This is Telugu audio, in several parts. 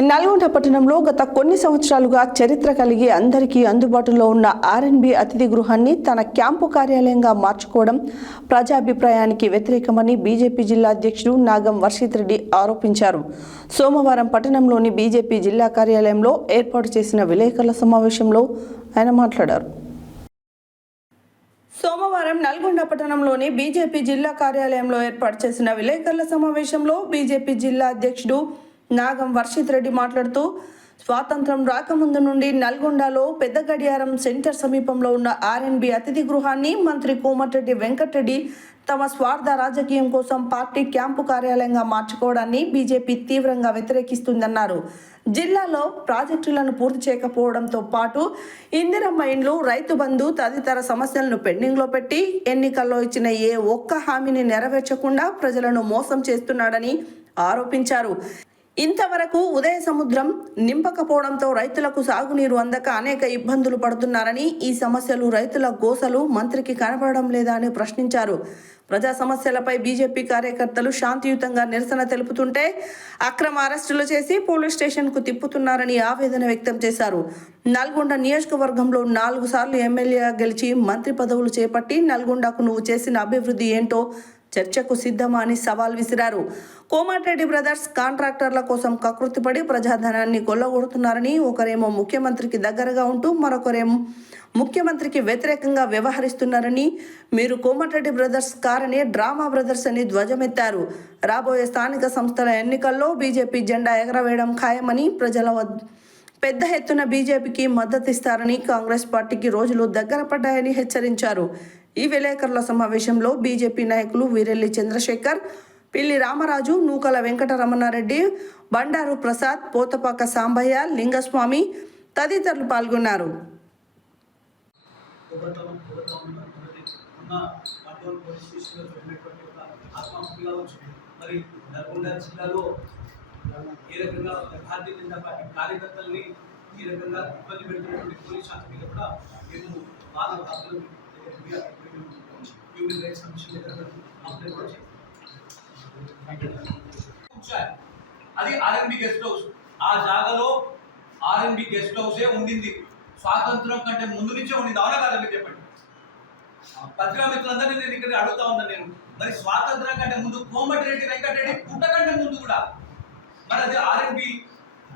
నల్గొండ పట్టణంలో గత కొన్ని సంవత్సరాలుగా చరిత్ర కలిగి అందరికీ అందుబాటులో ఉన్న ఆర్ఎన్బి అతిథి గృహాన్ని తన క్యాంపు కార్యాలయంగా మార్చుకోవడం ప్రజాభిప్రాయానికి వ్యతిరేకమని బీజేపీ జిల్లా అధ్యక్షుడు నాగం వర్షిత్ రెడ్డి ఆరోపించారు. సోమవారం పట్టణంలోని బీజేపీ జిల్లా కార్యాలయంలో ఏర్పాటు చేసిన విలేకరుల సమావేశంలో ఆయన మాట్లాడారు. సోమవారం నల్గొండ పట్టణంలోని బీజేపీ జిల్లా కార్యాలయంలో ఏర్పాటు చేసిన విలేకరుల సమావేశంలో బీజేపీ జిల్లా అధ్యక్షుడు నాగం వర్షిత్ రెడ్డి మాట్లాడుతూ, స్వాతంత్రం రాకముందు నుండి నల్గొండలో పెద్ద గడియారం సెంటర్ సమీపంలో ఉన్న ఆర్ఎన్బి అతిథి గృహాన్ని మంత్రి కోమటిరెడ్డి వెంకటరెడ్డి తమ స్వార్థ రాజకీయం కోసం పార్టీ క్యాంపు కార్యాలయంగా మార్చుకోవడాన్ని బీజేపీ తీవ్రంగా వ్యతిరేకిస్తుందన్నారు. జిల్లాలో ప్రాజెక్టులను పూర్తి చేయకపోవడంతో పాటు ఇందిరమ్మ ఇండ్లు, రైతు బంధు తదితర సమస్యలను పెండింగ్లో పెట్టి ఎన్నికల్లో ఇచ్చిన ఏ ఒక్క హామీని నెరవేర్చకుండా ప్రజలను మోసం చేస్తున్నాడని ఆరోపించారు. ఇంతవరకు ఉదయ సముద్రం నింపకపోవడంతో రైతులకు సాగునీరు అందక అనేక ఇబ్బందులు పడుతున్నారని, ఈ సమస్యలు రైతుల గోసలు మంత్రికి కనపడడం లేదా అని ప్రశ్నించారు. ప్రజా సమస్యలపై బీజేపీ కార్యకర్తలు శాంతియుతంగా నిరసన తెలుపుతుంటే అక్రమ అరెస్టులు చేసి పోలీస్ స్టేషన్కు తిప్పుతున్నారని ఆవేదన వ్యక్తం చేశారు. నల్గొండ నియోజకవర్గంలో 4 సార్లు ఎమ్మెల్యేగా గెలిచి మంత్రి పదవులు చేపట్టి నల్గొండకు నువ్వు చేసిన అభివృద్ధి ఏంటో చర్చకు సిద్ధమా అని సవాల్ విసిరారు. కోమటిరెడ్డి బ్రదర్స్ కాంట్రాక్టర్ల కోసం కకృతిపడి ప్రజాధనాన్ని కొల్లగొడుతున్నారని, ఒకరేమో ముఖ్యమంత్రికి దగ్గరగా ఉంటూ మరొకరేమో ముఖ్యమంత్రికి వ్యతిరేకంగా వ్యవహరిస్తున్నారని, మీరు కోమటిరెడ్డి బ్రదర్స్ కారని డ్రామా బ్రదర్స్ అని ధ్వజమెత్తారు. రాబోయే స్థానిక సంస్థల ఎన్నికల్లో బీజేపీ జెండా ఎగరవేయడం ఖాయమని, ప్రజల పెద్ద ఎత్తున బీజేపీకి మద్దతిస్తారని, కాంగ్రెస్ పార్టీకి రోజులు దగ్గర పడ్డాయని హెచ్చరించారు. ఈ విలేకరుల సమావేశంలో బీజేపీ నాయకులు వీరెల్లి చంద్రశేఖర్, పిల్లి రామరాజు, నూకల వెంకటరమణారెడ్డి, బండారు ప్రసాద్, పోతపాక సాంబయ్య, లింగస్వామి తదితరులు పాల్గొన్నారు. అది ఆర్ఎన్బి గెస్ట్ హౌస్. ఆ జాగాలో ఆర్ఎన్బి గెస్ట్ హౌసే ఉండింది. స్వాతంత్రం కంటే ముందు నుంచే ఉండింది. అవునా కదా మీరు చెప్పండి. పత్రికా మిత్రులందరినీ నేను ఇక్కడ అడుగుతా ఉన్నాను. నేను మరి స్వాతంత్రం కంటే ముందు కోమటిరెడ్డి వెంకటరెడ్డి పుట్ట కంటే ముందు కూడా మరి అది ఆర్ఎన్బి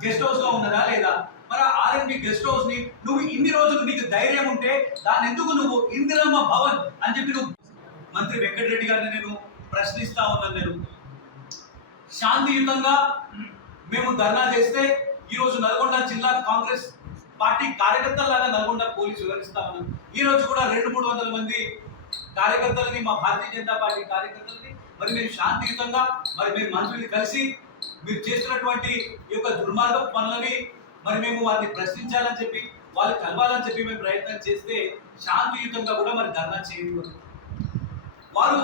గెస్ట్ హౌస్ లో ఉన్నదా లేదా? మరి ఆర్ఎన్బి గెస్ట్ హౌస్ ని నువ్వు ఇన్ని రోజులు నీకు ధైర్యం ఉంటే దాన్ని ఎందుకు నువ్వు ఇందిరమ్మ భవన్ అని చెప్పి నువ్వు మంత్రి వెంకటరెడ్డి గారిని నేను ప్రశ్నిస్తా ఉన్నాను. నేను శాంతియుతంగా మేము ధర్నా చేస్తే ఈరోజు నల్గొండ జిల్లా కాంగ్రెస్ పార్టీ కార్యకర్తలాగా నల్గొండ పోలీసు వివరిస్తా ఉన్నాను. ఈ రోజు కూడా 200-300 మంది కార్యకర్తలని, మా భారతీయ జనతా పార్టీ కార్యకర్తలని మరి మేము శాంతియుతంగా మరి మేము మంత్రుల్ని కలిసి మీరు చేస్తున్నటువంటి ఈ యొక్క దుర్మార్గ పనులని మరి మేము వారిని ప్రశ్నించాలని చెప్పి, వాళ్ళు కలవాలని చెప్పి మేము ప్రయత్నం చేస్తే శాంతియుతంగా కూడా మరి ధర్నా చేయకూడదు. వారు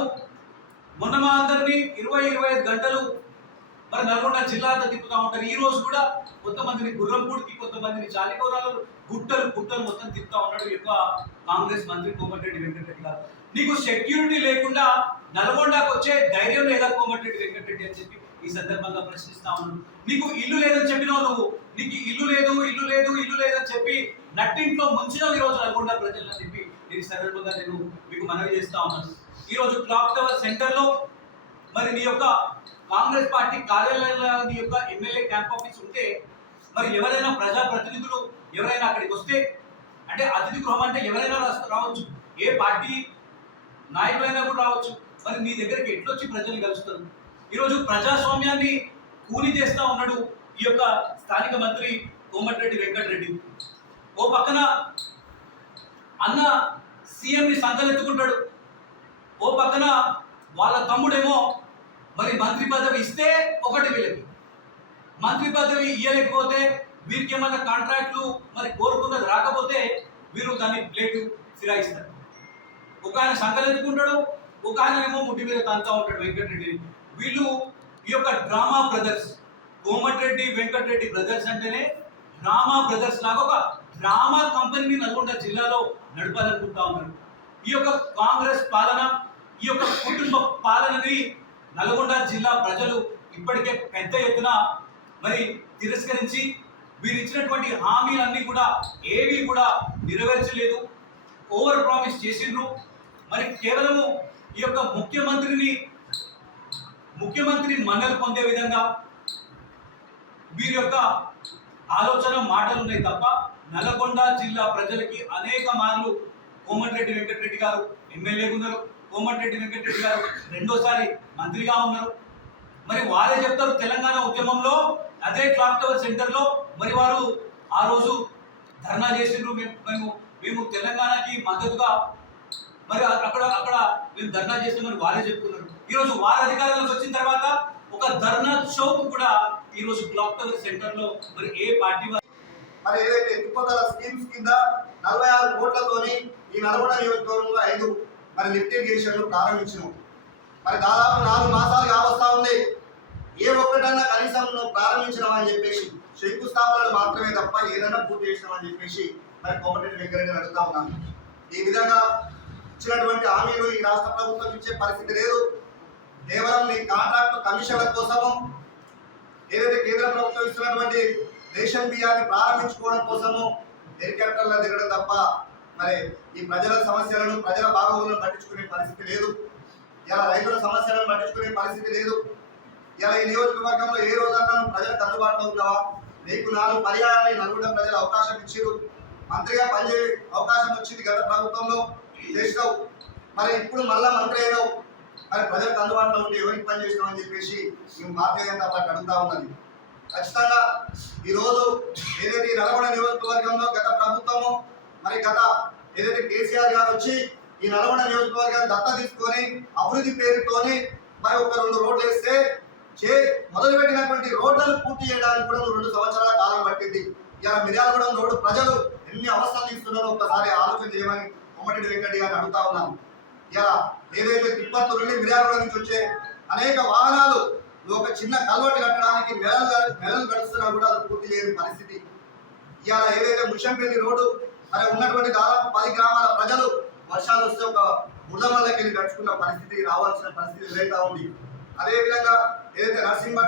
మొన్న మా అందరినీ 20-25 గంటలు మరి నల్గొండ జిల్లా అంతా తిప్పుతూ ఉంటారు. ఈ రోజు కూడా కొంతమందిని గుర్రంపూడికి, కొంతమందిని చాలికోరాలు, గుట్టలు మొత్తం తిప్పుతా ఉన్నాడు ఈ యొక్క కాంగ్రెస్ మంత్రి కోమటిరెడ్డి వెంకటరెడ్డి గారు. నీకు సెక్యూరిటీ లేకుండా నల్గొండకు వచ్చే ధైర్యం లేదా కోమటిరెడ్డి వెంకటరెడ్డి అని చెప్పి ఈ సందర్భంగా ప్రశ్నిస్తా ఉన్నాను. నీకు ఇల్లు లేదని చెప్పినావు నువ్వు. నీకు ఇల్లు లేదని చెప్పి నట్టింట్లో ముంచినావు ఈ రోజు నల్గొండ ప్రజలని చెప్పి ఈ సందర్భంగా నేను మీకు మనవి చేస్తా ఉన్నాను. ఈ రోజు క్లాక్ టవర్ సెంటర్ లో మరి నీ యొక్క కాంగ్రెస్ పార్టీ కార్యాలయంలో నీ యొక్క ఎమ్మెల్యే క్యాంప్ ఆఫీస్ ఉంటే మరి ఎవరైనా ప్రజాప్రతినిధులు ఎవరైనా అక్కడికి వస్తే, అంటే అతిథి గృహం అంటే ఎవరైనా రావచ్చు, ఏ పార్టీ నాయకులైనా కూడా రావచ్చు. మరి నీ దగ్గరికి ఎట్లొచ్చి ప్రజలు కలుస్తారు? ఈరోజు ప్రజాస్వామ్యాన్ని కూని చేస్తా ఉన్నాడు ఈ యొక్క స్థానిక మంత్రి కోమటిరెడ్డి వెంకటరెడ్డి. ఓ పక్కన అన్న సీఎంని సంకలెత్తుకుంటాడు, ఓ పక్కన వాళ్ళ తమ్ముడేమో మరి మంత్రి పదవి ఇస్తే ఒకటి, వీళ్ళకి మంత్రి పదవి ఇవ్వలేకపోతే, వీరికి ఏమైనా కాంట్రాక్ట్లు మరి కోరుకున్నది రాకపోతే వీరు దాన్ని ప్లేటు ఫిరాయిస్తారు. ఒక ఆయన సంకలెత్తుకుంటాడు, ఒక ఆయనేమో ముట్టి మీద తంతా ఉంటాడు వెంకటరెడ్డి. వీళ్ళు ఈ యొక్క drama brothers, Komatireddy Venkat Reddy brothers అంటేనే డ్రామా బ్రదర్స్ లాగా ఒక డ్రామా కంపెనీని నల్గొండ జిల్లాలో నడపాలనుకుంటా ఉన్నారు. ఈ యొక్క కాంగ్రెస్ పాలన, ఈ యొక్క కుటుంబ పాలనని నల్గొండ జిల్లా ప్రజలు ఇప్పటికే పెద్ద ఎత్తున మరి తిరస్కరించి వీరు ఇచ్చినటువంటి హామీలన్నీ కూడా ఏవి కూడా నెరవేర్చలేదు, ఓవర్ ప్రామిస్ చేసిండ్రు. మరి కేవలము ఈ యొక్క ముఖ్యమంత్రి మన్నలు పొందే విధంగా వీరి యొక్క ఆలోచన మాటలు ఉన్నాయి తప్ప నల్గొండ జిల్లా ప్రజలకి అనేక మార్లు కోమటిరెడ్డి వెంకటరెడ్డి గారు ఎమ్మెల్యేగా ఉన్నారు, కోమటిరెడ్డి వెంకటరెడ్డి గారు రెండోసారి మంత్రిగా ఉన్నారు. మరి వారే చెప్తారు తెలంగాణ ఉద్యమంలో అదే క్లాక్ టవర్ సెంటర్లో మరి వారు ఆ రోజు ధర్నా చేసిండ్రు. మేము తెలంగాణకి మద్దతుగా మరి అక్కడ మేము ధర్నా చేసినామని వారే చెప్తున్నారు. ఈరోజు వారి అధికారంలోకి వచ్చిన తర్వాత ఒక ధర్నా చౌక్ కూడా ఈరోజు క్లాక్ టవర్ సెంటర్లో మరి ఏ పార్టీ మరి ఏదైతే ఎత్తిపోతల స్కీమ్స్ కింద 46 కోట్లతోని ఈ నల్గొండ నియోజకవర్గంలో 5 మరి లిఫ్ట్ ఇరిగేషన్లు ప్రారంభించినాం. మరి దాదాపు 4 మాసాలు కావస్తా ఉంది. ఏ ఒక్కటన్నా కనీసం ప్రారంభించినామని చెప్పేసి శంకుస్థాపనలు మాత్రమే తప్ప ఏదైనా పూర్తి చేసినామని చెప్పేసి మరి కోమటిరెడ్డి వెంకటరెడ్డి అడుగుతా ఉన్నాను. ఈ విధంగా ఇచ్చినటువంటి హామీలు ఈ రాష్ట్ర ప్రభుత్వం ఇచ్చే పరిస్థితి లేదు. కేవలం మీ కాంట్రాక్ట్ కమిషన్ల కోసము ఏదైతే కేంద్ర ప్రభుత్వం ఇస్తున్నటువంటి రేషన్ బియ్యాన్ని ప్రారంభించుకోవడం కోసము హెలికాప్టర్లో దిగడం తప్ప మరి ఈ ప్రజల సమస్యలను ప్రజల బాగోగులను పట్టించుకునే పరిస్థితి లేదు. ఇలా రైతుల సమస్యలను పట్టించుకునే పరిస్థితి లేదు. ఇలా ఈ నియోజకవర్గంలో ఏ రోజన్నా ప్రజలకు అందుబాటులో ఉన్నావా? నీకు 4 పర్యాయాలు నల్గొండ ప్రజలు అవకాశం ఇచ్చారు, మంత్రిగా పనిచేయ అవకాశం వచ్చింది గత ప్రభుత్వంలో, చేసినావు. మరి ఇప్పుడు మళ్ళా మంత్రి అయినావు, మరి ప్రజలకు అందుబాటులో ఉండి ఎవరికి పని చేసినావు అని చెప్పేసి మేము భారతీయ జనతా పార్టీ అడుగుతా ఉన్నది. ఖచ్చితంగా ఈరోజు ఏదైతే ఈ నల్గొండ నియోజకవర్గంలో గత ప్రభుత్వము మరి గత ఏదైతే కేసీఆర్ గారు వచ్చి ఈ నల్గొండ నియోజకవర్గాన్ని దత్త తీసుకొని అభివృద్ధి పేరుతోని మరి ఒక 2 రోడ్లు వేస్తే మొదలుపెట్టినటువంటి రోడ్లను పూర్తి చేయడానికి కూడా 2 సంవత్సరాల కాలం పట్టింది. ఇలా మిర్యాలగూడెం రోడ్డు ప్రజలు ఎన్ని అవస్థలు తీస్తున్నారో ఒక్కసారి ఆలోచన చేయమని కోమటిరెడ్డి వెంకటరెడ్డి గారిని అడుగుతా ఉన్నాను. ఇలా ఏదైతే తిప్పత్తు నుండి మిర్యాలగూడెం నుంచి వచ్చే అనేక వాహనాలు ఒక చిన్న కల్వర్ట్ కట్టడానికి నెలలు గడుస్తున్నా కూడా అది పూర్తి చేయని పరిస్థితి. ఇవాళ ఏదైతే ముషంపల్లి రోడ్డు మరి ఉన్నటువంటి దాదాపు 10 గ్రామాల ప్రజలు వర్షాలు వస్తే ఒక బురదమల్లకి వెళ్ళి గడుచుకున్న పరిస్థితి రావాల్సిన పరిస్థితి ఎదురైతా ఉంది. అదేవిధంగా ఏదైతే నర్సింగ్